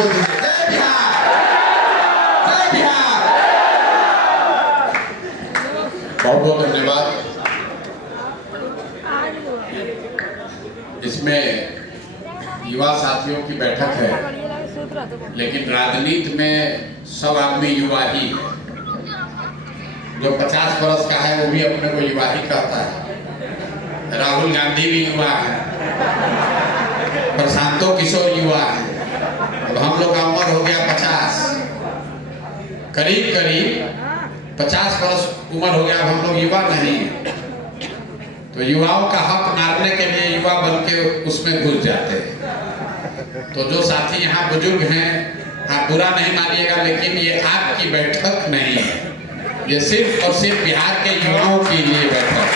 बोल दीजिए जय बिहार, जय बिहार। बहुत बहुत धन्यवाद। इसमें युवा साथियों की बैठक है, लेकिन राजनीति में सब आदमी युवा ही है। जो 50 वर्ष का है वो भी अपने को युवा ही कहता है। राहुल गांधी भी युवा है, प्रशांतो किशोर युवा है। अब हम लोग का उम्र हो गया 50, करीब करीब 50 वर्ष उम्र हो गया, अब हम लोग युवा नहीं है। तो युवाओं का हक मारने के लिए युवा बन के उसमें घुस जाते हैं। तो जो साथी यहाँ बुजुर्ग हैं, आप बुरा नहीं मानिएगा, लेकिन ये आपकी बैठक नहीं है, ये सिर्फ और सिर्फ बिहार के युवाओं के लिए बैठक।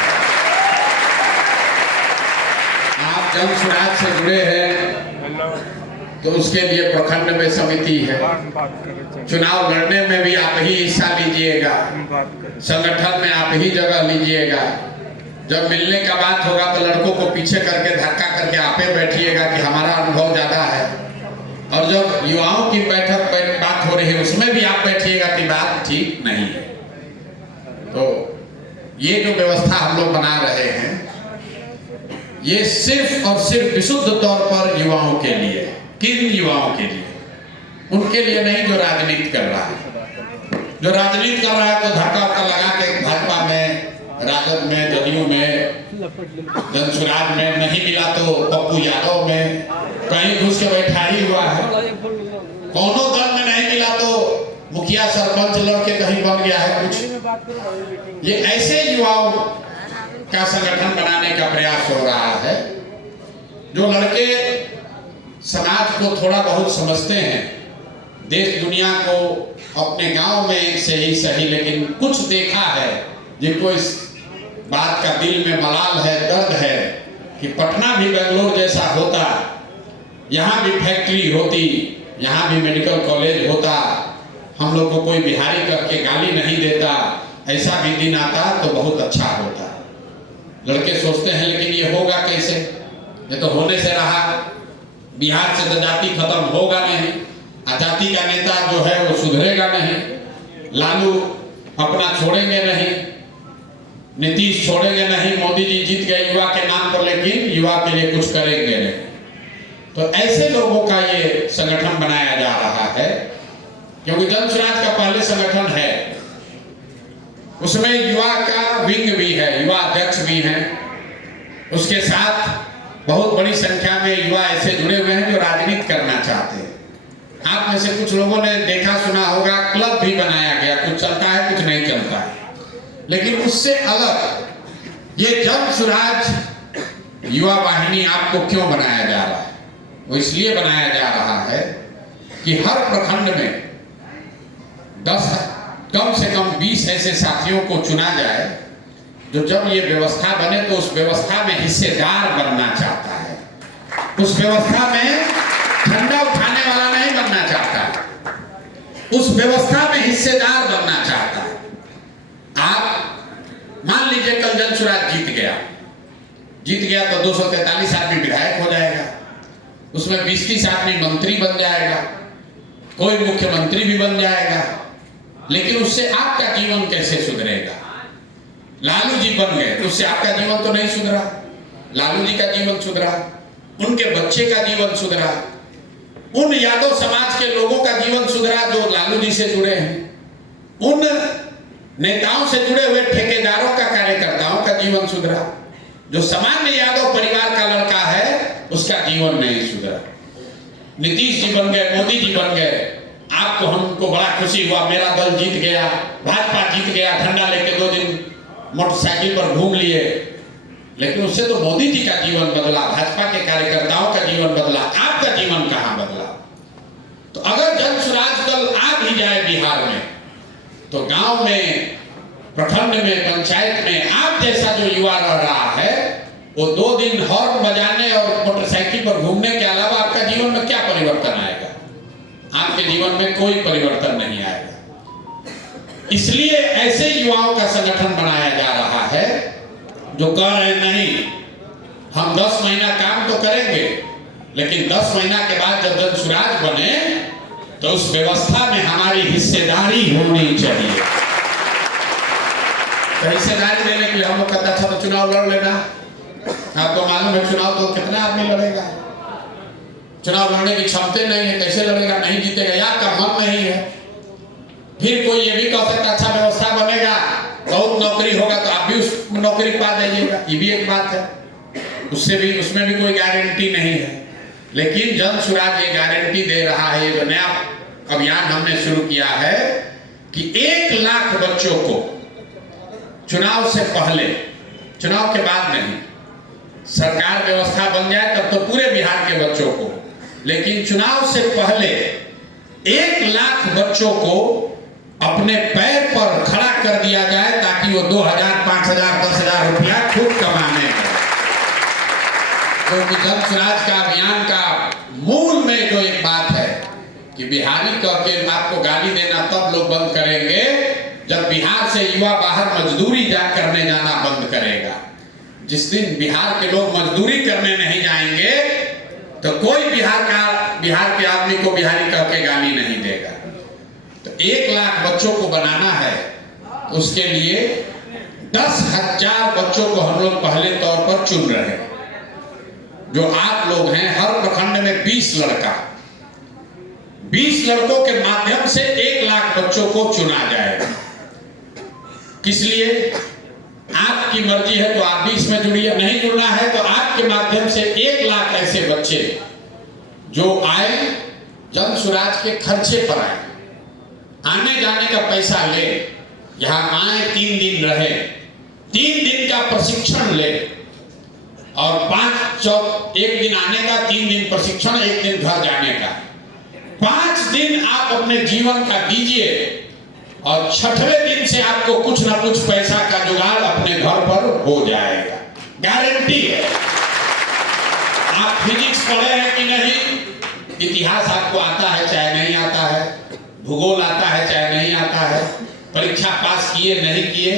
आप जन सुराज से जुड़े हैं तो उसके लिए प्रखंड में समिति है। चुनाव लड़ने में भी आप ही हिस्सा लीजिएगा, संगठन में आप ही जगह लीजिएगा। जब मिलने का बात होगा तो लड़कों को पीछे करके धक्का करके आपे बैठिएगा कि हमारा अनुभव ज्यादा है, और जब युवाओं की बैठक बात हो रही है उसमें भी आप बैठिएगा कि बात ठीक नहीं है। तो ये जो व्यवस्था हम लोग बना रहे हैं ये सिर्फ और सिर्फ विशुद्ध तौर पर युवाओं के लिए। किन युवाओं के लिए? उनके लिए नहीं जो राजनीति कर रहा है। जो राजनीति कर रहा है तो धक्का उक्का लगा के भाजपा में, राजद में, जदयू में, जनसुराज में नहीं मिला तो पप्पू यादव में कहीं घुस के बैठा ही हुआ है। कौनों दल में नहीं मिला तो मुखिया सरपंच लड़के कहीं बन गया है कुछ। ये ऐसे युवाओं का संगठन बनाने का प्रयास हो रहा है जो लड़के समाज को थोड़ा बहुत समझते हैं, देश दुनिया को अपने गांव में एक से ही सही, लेकिन कुछ देखा है, जिनको इस बात का दिल में मलाल है, दर्द है कि पटना भी बेंगलोर जैसा होता, यहाँ भी फैक्ट्री होती, यहाँ भी मेडिकल कॉलेज होता, हम लोग को कोई बिहारी करके गाली नहीं देता, ऐसा भी दिन आता तो बहुत अच्छा होता। लड़के सोचते हैं लेकिन ये होगा कैसे? ये तो होने से रहा, बिहार से तो जाति खत्म होगा नहीं, जाति का नेता जो है वो सुधरेगा नहीं, लालू अपना छोड़ेंगे नहीं, नीतीश छोड़ेंगे नहीं, मोदी जी जीत गए युवा के नाम पर, लेकिन युवा के लिए कुछ करेंगे नहीं। तो ऐसे लोगों का ये संगठन बनाया जा रहा है, क्योंकि जनसुराज का पहले संगठन है, उसमें युवा का विंग भी है, युवा अध्यक्ष भी हैं, उसके साथ बहुत बड़ी संख्या में युवा ऐसे जुड़े हुए हैं जो राजनीति करना चाहते हैं। आप में से कुछ लोगों ने देखा सुना होगा, क्लब भी बनाया गया, कुछ चलता है कुछ नहीं चलता है, लेकिन उससे अलग ये जनसुराज युवा वाहिनी आपको क्यों बनाया जा रहा है? वो इसलिए बनाया जा रहा है कि हर प्रखंड में 10 कम से कम 20 ऐसे साथियों को चुना जाए जो जब ये व्यवस्था बने तो उस व्यवस्था में हिस्सेदार बनना चाहता है, उस व्यवस्था में झंडा उठाने वाला नहीं बनना चाहता, उस व्यवस्था में हिस्सेदार बनना चाहता है। आप मान लीजिए कल जनसुराज जीत गया तो 243 आदमी विधायक हो जाएगा, उसमें 20-30 आदमी मंत्री बन जाएगा, कोई मुख्यमंत्री भी बन जाएगा, लेकिन उससे आपका जीवन कैसे सुधरेगा? लालू जी बन गए तो उससे आपका जीवन तो नहीं सुधरा, लालू जी का जीवन सुधरा, उनके बच्चे का जीवन सुधरा, उन यादव समाज के लोगों का जीवन सुधरा जो लालू जी से जुड़े हैं, उन नेताओं से जुड़े हुए ठेकेदारों का, कार्यकर्ताओं का जीवन सुधरा, जो सामान्य यादव परिवार का लड़का है उसका जीवन नहीं सुधरा। नीतीश जी बन गए, मोदी जी बन गए, आपको हमको बड़ा खुशी हुआ, मेरा दल जीत गया, भाजपा जीत गया, झंडा लेके 2 दिन मोटरसाइकिल पर घूम लिए, लेकिन उससे तो मोदी जी का जीवन बदला, भाजपा के कार्यकर्ताओं का जीवन बदला, आपका जीवन कहां बदला? तो अगर जनसुराज दल आ भी जाए बिहार में तो गांव में, प्रखंड में, पंचायत में आप जैसा जो युवा रह रहा है वो 2 दिन हॉर्न बजाने और मोटरसाइकिल पर घूमने के अलावा आपका जीवन में क्या परिवर्तन आएगा? आपके जीवन में कोई परिवर्तन नहीं आएगा। इसलिए ऐसे युवाओं का संगठन बनाया जा रहा है जो कह रहे नहीं, हम 10 महीना काम तो करेंगे, लेकिन 10 महीना के बाद जब जनसुराज बने तो उस व्यवस्था में हमारी हिस्सेदारी होनी चाहिए। तो हिस्सेदारी लेने के लिए हम लोग कहते अच्छा तो चुनाव लड़ लेना। आपको मालूम है चुनाव तो कितना आदमी लड़ेगा, चुनाव लड़ने की क्षमता नहीं है, कैसे लड़ेगा, नहीं जीतेगा या का मन नहीं है। फिर कोई ये भी कह सकता अच्छा व्यवस्था बनेगा, बहुत नौकरी होगा तो आप भी उस नौकरी पा जाइएगा, ये भी एक बात है, उसमें भी कोई गारंटी नहीं है। लेकिन जन सुराज ये गारंटी दे रहा है, ये नया अभियान हमने शुरू किया है कि 1 लाख बच्चों को चुनाव से पहले, चुनाव के बाद नहीं, सरकार व्यवस्था बन जाए तब तो पूरे बिहार के बच्चों को, लेकिन चुनाव से पहले 1 लाख बच्चों को अपने पैर पर खड़ा कर दिया जाए ताकि वो 2000, 5000, 10,000 रुपया खुद कमाने का। क्योंकि जन स्वराज का अभियान का मूल में जो एक बात है कि बिहारी कह के आपको गाली देना तब लोग बंद करेंगे जब बिहार से युवा बाहर मजदूरी करने जाना बंद करेगा। जिस दिन बिहार के लोग मजदूरी करने नहीं जाएंगे तो कोई बिहार के आदमी को बिहारी कह के गाली नहीं देगा। तो 1 लाख बच्चों को बनाना है, तो उसके लिए 10,000 बच्चों को हम लोग पहले तौर पर चुन रहे हैं। जो आप लोग हैं, हर प्रखंड में 20 लड़का, 20 लड़कों के माध्यम से 1 लाख बच्चों को चुना जाएगा। किस लिए? आपकी मर्जी है तो आप भी इसमें जुड़िए, नहीं जुड़ना है तो आपके माध्यम से 1 लाख ऐसे बच्चे जो आए, जन सुराज के खर्चे पर आए, आने जाने का पैसा ले, यहाँ आए 3 दिन रहे, 3 दिन का प्रशिक्षण ले और 1 दिन आने का, 3 दिन प्रशिक्षण, 1 दिन घर जाने का, 5 दिन आप अपने जीवन का दीजिए और 6वें दिन से आपको कुछ ना कुछ पैसा का जुगाड़ अपने घर पर हो जाएगा, गारंटी है। आप फिजिक्स पढ़े हैं कि नहीं, इतिहास आपको आता है चाहे नहीं आता है, भूगोल आता है चाहे नहीं आता है, परीक्षा पास किए नहीं किए,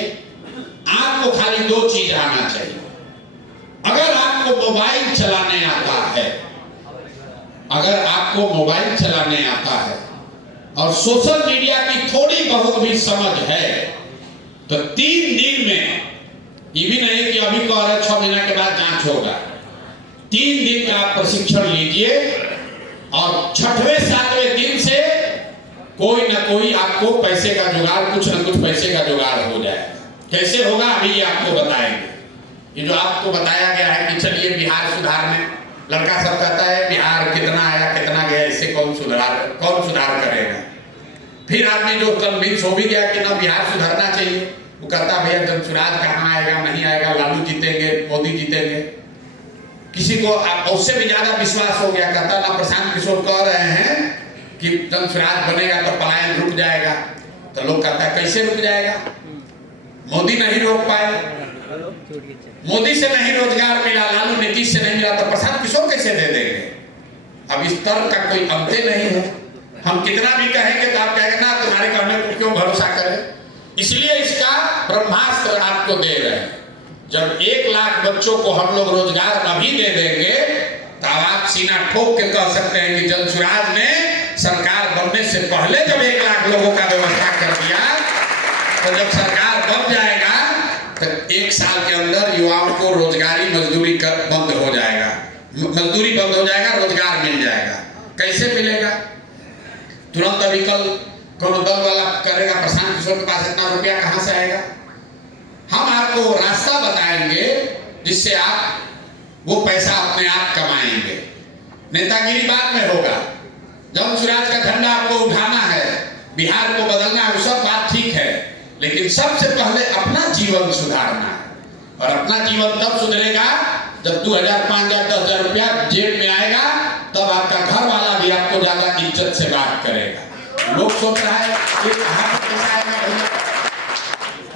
आपको खाली 2 चीज आना चाहिए। अगर आपको मोबाइल चलाने आता है, अगर आपको मोबाइल चलाने आता है और सोशल मीडिया की थोड़ी बहुत भी समझ है तो 3 दिन में, ये भी नहीं कि अभी कह रहे 6 महीना के बाद जांच होगा, 3 दिन का प्रशिक्षण लीजिए और 6वें 7वें दिन से कोई ना कोई आपको पैसे का जुगाड़, कुछ ना कुछ पैसे का जुगाड़ हो जाएगा। कैसे होगा अभी ये आपको बताएंगे। ये जो आपको बताया गया है कि चलिए बिहार सुधारने, लड़का सब कहता है बिहार कितना आया कितना गया, इससे कौन सुधार करेगा। फिर आदमी जो कन्विंस हो भी गया कि ना बिहार सुधारना चाहिए, वो कहता भैया जन सुराज कहाँ आएगा, नहीं आएगा, लालू जीतेंगे, मोदी जीतेंगे। किसी को उससे भी ज्यादा विश्वास हो गया, कहता ना प्रशांत किशोर कह रहे हैं कि जन सुराज बनेगा तो पलायन रुक जाएगा। तो लोग कहता है कैसे रुक जाएगा, मोदी नहीं रोक पाए, मोदी से नहीं रोजगार मिला, लालू नीतीश से नहीं मिला तो प्रशांत किशोर कैसे दे देंगे। अब इस तर्क का कोई अंत नहीं है। हम कितना भी कहेंगे तो आप कहेंगे ना तुम्हारे कहने को क्यों भरोसा करें। इसलिए इसका ब्रह्मास्त्र आपको दे रहे हैं। जब 1 लाख बच्चों को हम लोग रोजगार अभी दे देंगे तो आप सीना ठोक के कह सकते हैं कि जन सुराज ने सरकार बनने से पहले जब 1 लाख लोगों का व्यवस्था कर दिया, तो जब सरकार बन जाएगा तो 1 साल के अंदर युवाओं को रोजगारी मजदूरी बंद हो जाएगा, मजदूरी बंद हो जाएगा, रोजगार मिल जाएगा। कैसे मिलेगा? तुरंत अभी कल कोनो दल वाला करेगा, प्रशांत किशोर के पास इतना रुपया कहां से आएगा? हम आपको रास्ता बताएंगे जिससे आप वो पैसा अपने आप कमाएंगे। नेतागिरी बाद में होगा, जन सुराज का झंडा आपको उठाना है, बिहार को बदलना है, वो सब बात ठीक है, लेकिन सबसे पहले अपना जीवन सुधारना है। और अपना जीवन तब सुधरेगा जब 2000, 5000, 10,000 रुपया जेब में आएगा, तब आपका घर वाला भी आपको ज्यादा इज्जत से बात करेगा। लोग सोच रहा है कि कहां से पैसा आएगा,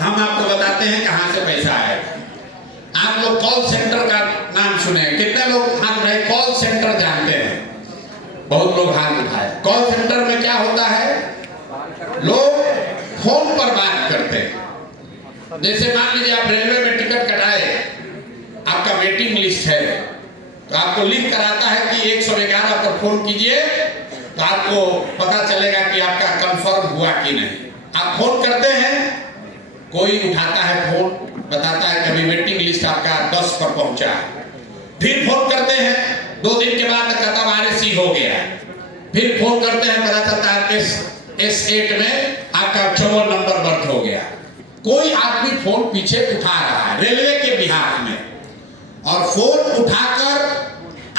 हम आपको बताते हैं कहां से पैसा आएगा। आप लोग कॉल सेंटर का नाम सुने, कितने लोग हाथ उठाए? कॉल सेंटर जानते हैं? बहुत लोग हाथ उठाए। कॉल सेंटर में क्या होता है? लोग फोन पर बात करते हैं। जैसे मान लीजिए आप रेलवे में टिकट कटाए, आपका वेटिंग लिस्ट है, तो आपको लिख कर आता है कि 111 पर फोन कीजिए, तो आपको पता चलेगा कि आपका कंफर्म हुआ कि नहीं। आप फोन करते हैं, कोई उठाता है फोन, बताता है कि अभी वेटिंग लिस्ट आपका 10 पर पहुंचा है। फिर फोन करते हैं, 2 दिन के बाद कहता वायरस हो गया। फिर फोन करते हैं, पता चलता है S8 में आपका 54 नंबर बर्थ हो गया। कोई आदमी फोन पीछे उठा रहा है रेलवे के बिहार में, और फोन उठाकर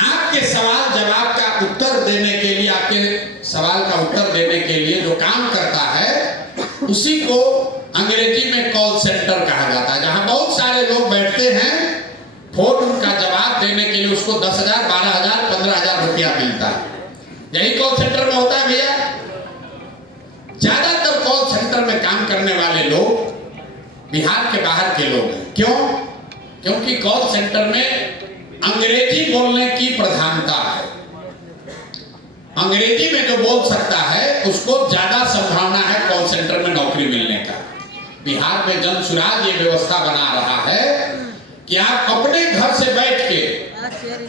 आपके सवाल जवाब का उत्तर देने के लिए, आपके सवाल का उत्तर देने के लिए जो काम करता है, उसी को अंग्रेजी में कॉल सेंटर कहा जाता है। जहां बहुत सारे लोग बैठते हैं, फोन का जवाब देने के लिए उसको 10,000, 12,000, 15,000 रुपया मिलता है। यही कॉल सेंटर में होता है भैया। ज्यादातर कॉल सेंटर में काम करने वाले लोग बिहार के बाहर के लोग हैं। क्यों? क्योंकि कॉल सेंटर में अंग्रेजी बोलने की प्रधानता है। अंग्रेजी में जो बोल सकता है उसको ज्यादा संभावना है कॉल सेंटर में नौकरी मिलने का। बिहार में जनसुराज ये व्यवस्था बना रहा है कि आप अपने घर से बैठ के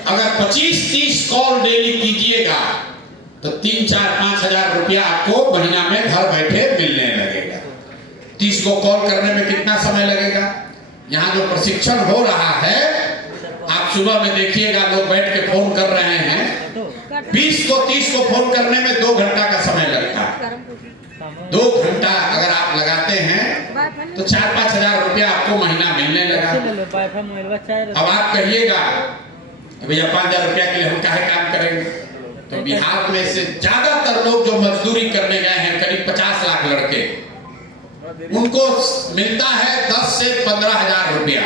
अगर 25-30 कॉल डेली कीजिएगा तो 3-4-5 हजार रुपया आपको महीना में घर बैठे मिलने लगेगा। 30 को कॉल करने में कितना समय लगेगा? यहाँ जो प्रशिक्षण हो रहा है, आप सुबह में देखिएगा लोग बैठ के फोन कर रहे हैं। 20 को 30 को फोन करने में 2 घंटा का समय लगता है। 2 घंटा अगर आप लगाते हैं तो 4-5 हजार रुपया आपको महीना मिलने लगा। अब आप कहिएगा भैया 5 हजार रुपया के लिए हम काहे काम करेंगे? तो बिहार में से ज्यादातर लोग जो मजदूरी करने गए हैं, करीब 50 लाख लड़के, उनको मिलता है 10 से 15 हजार रुपया,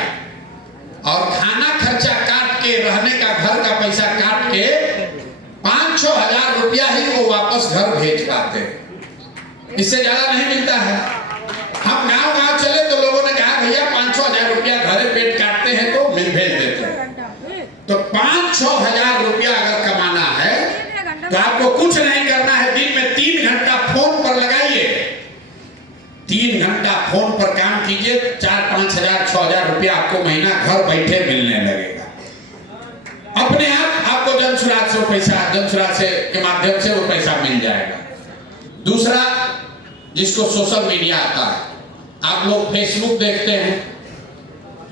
और खाना खर्चा काट के, रहने का घर का पैसा काट के 5-6 हजार रुपया ही वो वापस घर भेज पाते हैं। इससे ज्यादा नहीं मिलता है। हम गांव चले तो लोगों ने कहा भैया 5-6 हजार रुपया घरे पेट काटते हैं तो मिल भेज देते हैं। तो 5-6 हजार रुपया अगर कमाना है तो आपको कुछ नहीं करना है। दिन में 3 घंटा फोन पर लगाइए, 3 घंटा फोन पर काम कीजिए, 4-5 हजार 6 हजार रुपया आपको महीना घर बैठे मिलने लगेगा। अपने आप आपको जनसुराज से वो पैसा, जनसुराज से के माध्यम से वो पैसा मिल जाएगा। दूसरा, जिसको सोशल मीडिया आता है, आप लोग फेसबुक देखते हैं,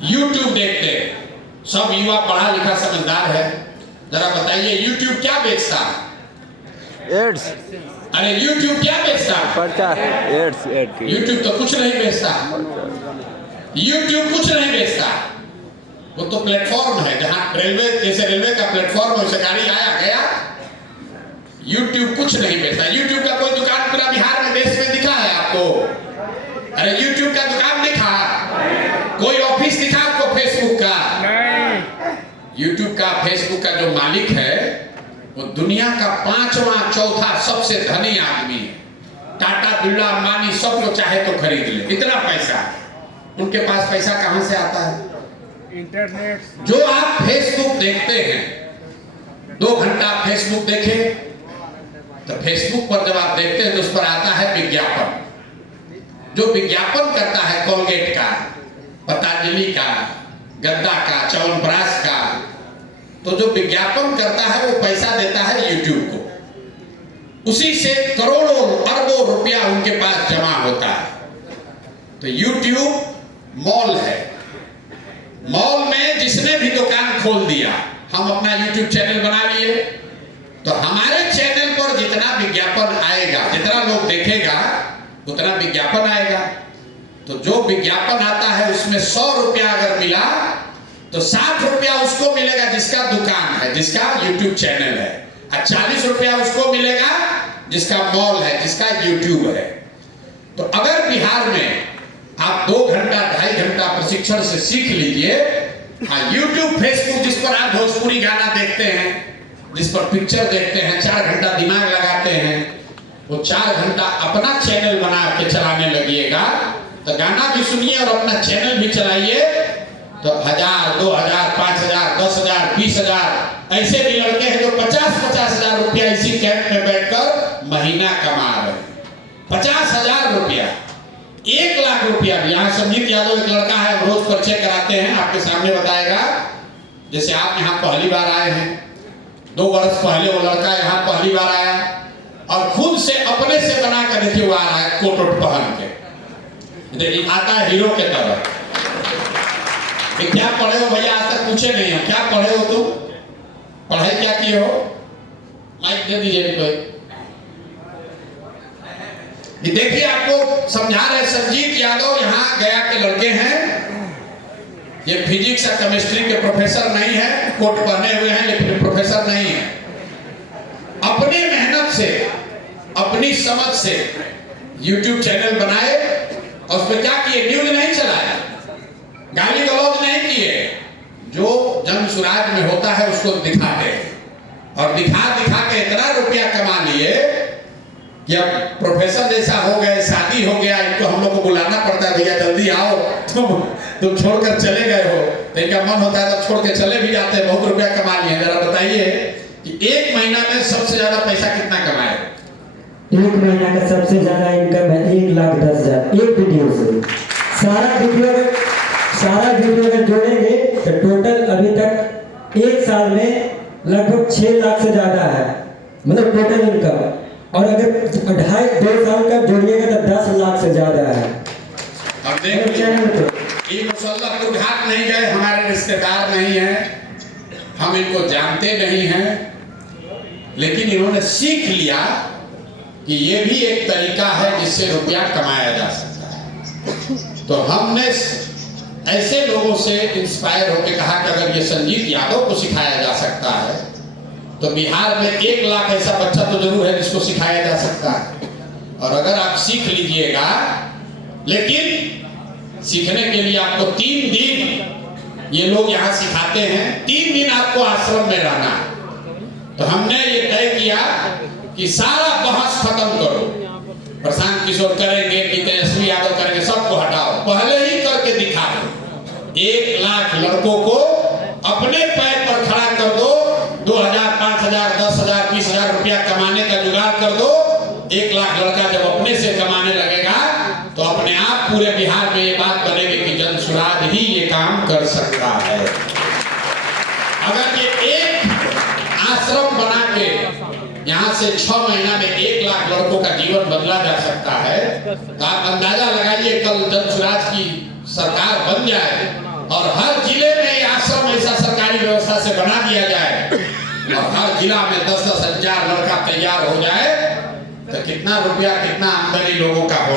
यूट्यूब देखते हैं, सब युवा पढ़ा लिखा समझदार है। जरा बताइए यूट्यूब क्या बेचता है? एड्स। अरे यूट्यूब क्या बेचता है? प्रचार, एड्स। यूट्यूब तो कुछ नहीं बेचता। यूट्यूब कुछ नहीं बेचता। वो तो प्लेटफॉर्म है, जहां रेलवे, जैसे रेलवे का प्लेटफॉर्म है, गाड़ी आया गया। यूट्यूब कुछ नहीं बेचता। यूट्यूब का कोई दुकान पूरा बिहार में, देश में दिखा है आपको? अरे यूट्यूब का दुकान दिखा? कोई ऑफिस दिखा आपको फेसबुक का? यूट्यूब का, फेसबुक का जो मालिक है वो दुनिया का 5वां 4था सबसे धनी आदमी है। टाटा, बिरला, अंबानी सब लोग चाहे तो खरीद ले, इतना पैसा। उनके पास पैसा कहां से आता है? इंटरनेट। जो आप फेसबुक देखते हैं, 2 घंटा फेसबुक देखें, तो फेसबुक पर जब आप देखते हैं तो उस पर आता है विज्ञापन। जो विज्ञापन करता है कोलगेट का, पतंजलि का, गद्दा का, च्यवनप्राश का, तो जो विज्ञापन करता है वो पैसा देता है यूट्यूब को। उसी से करोड़ों अरबों रुपया उनके पास जमा होता है। तो यूट्यूब मॉल है। मॉल में जिसने भी दुकान खोल दिया, हम अपना यूट्यूब चैनल बना लिए, तो हमारे चैनल पर जितना विज्ञापन आएगा, जितना लोग देखेगा, उतना विज्ञापन आएगा। तो जो विज्ञापन आता है उसमें 100 रुपया अगर मिला तो 60 रुपया उसको मिलेगा जिसका दुकान है, जिसका यूट्यूब चैनल है, और 40 रुपया उसको मिलेगा जिसका मॉल है, जिसका यूट्यूब है। तो अगर बिहार में आप 2 घंटा 2.5 घंटा प्रशिक्षण से सीख लीजिए, यूट्यूब, फेसबुक, जिस पर आप भोजपुरी गाना देखते हैं, जिस पर पिक्चर देखते हैं, 4 घंटा दिमाग लगाते हैं, वो 4 घंटा अपना चैनल बना के चलाने लगिएगा तो गाना भी सुनिए और अपना चैनल भी चलाइए, तो 1000, 2000, 5000, 10000, 20000 ऐसे भी लड़के हैं जो 50-50 हजार रुपया इसी कैंप में बैठकर महीना कमा रहे हैं। 50,000 रुपया, 1 लाख रुपया भी। यहाँ संजीत यादव एक लड़का है, रोज परिचय कराते हैं, आपके सामने बताएगा। जैसे आप यहाँ पहली बार आए हैं, 2 वर्ष पहले वो लड़का यहाँ पहली बार आया, देखिए वो आ रहा है कोट वोट पहन के, देखिए आता है हीरो के तरह। कि क्या पढ़े हो भैया, आज तक पूछे नहीं हो क्या पढ़े हो तुम, पढ़ाई क्या किए हो, माइक दे दीजिए कोई। देखिए आपको समझा रहे संजीत यादव यहाँ गया के लड़के हैं, ये फिजिक्स या केमिस्ट्री के प्रोफेसर नहीं है, कोट पहने हुए हैं लेकिन प्रोफेसर नहीं है। अपनी मेहनत से अपनी समझ से YouTube चैनल बनाए और उसमें क्या किए, न्यूज नहीं चलाए, गाली गलौज नहीं किए, जो जन सुराज में होता है उसको दिखाते, और दिखा के इतना रुपया कमा लिए कि अब प्रोफेसर जैसा हो गए, शादी हो गया, इनको हम लोग को बुलाना पड़ता है, भैया जल्दी आओ, तुम छोड़कर चले गए हो, तो इनका मन होता है तो छोड़ के चले भी जाते हैं। बहुत रुपया कमा लिए। जरा बताइए कि एक महीना में सबसे ज्यादा पैसा कितना कमाए? एक महीना का सबसे ज्यादा इनकम है 1,10,000 एक वीडियो से। सारा वीडियो अगर जोड़ेंगे तो टोटल अभी तक एक साल में लगभग 6 लाख से ज्यादा है, मतलब टोटल इनकम। और अगर 2.5 साल का जोड़िएगा तो 10 लाख से ज्यादा है। और देखिए ये मुसल्लत घाट नहीं गए, हमारे रिश्तेदार नहीं हैं, हम इनको जानते नहीं हैं, लेकिन इन्होंने सीख लिया कि ये भी एक तरीका है जिससे रुपया कमाया जा सकता है। तो हमने ऐसे लोगों से इंस्पायर होकर कहा कि अगर ये संजीत यादव को सिखाया जा सकता है तो बिहार में 1 लाख ऐसा बच्चा तो जरूर है जिसको सिखाया जा सकता है। और अगर आप सीख लीजिएगा, लेकिन सीखने के लिए आपको 3 दिन ये लोग यहाँ सिखाते हैं, 3 दिन आपको आश्रम में रहना है। तो हमने ये तय किया कि सारा बहस खत्म करो, प्रशांत किशोर करेंगे कि तेजस्वी यादव करेंगे, सबको हटाओ, पहले ही करके दिखा दो। 1 लाख लड़कों को अपने पैर पर खड़ा कर दो, 2,000, 5,000, 10,000, 20,000 रुपया कमाने का जुगाड़ कर दो। 1 लाख लड़का जब अपने से कमाने लगेगा तो अपने आप पूरे बिहार में ये बात बनेगी कि जन सुराज ही ये काम कर सकता है। अगर ये एक आश्रम बना के यहाँ से 6 महीना में 1 लाख लड़कों का जीवन बदला जा सकता है, तो आप अंदाजा लगाइए कल जन सुराज की सरकार बन जाए और हर जिले में आश्रम ऐसा सरकारी व्यवस्था से बना दिया जाए और हर जिला में 10-10 हजार लड़का तैयार हो जाए, तो कितना रुपया कितना आमदनी लोगों का हो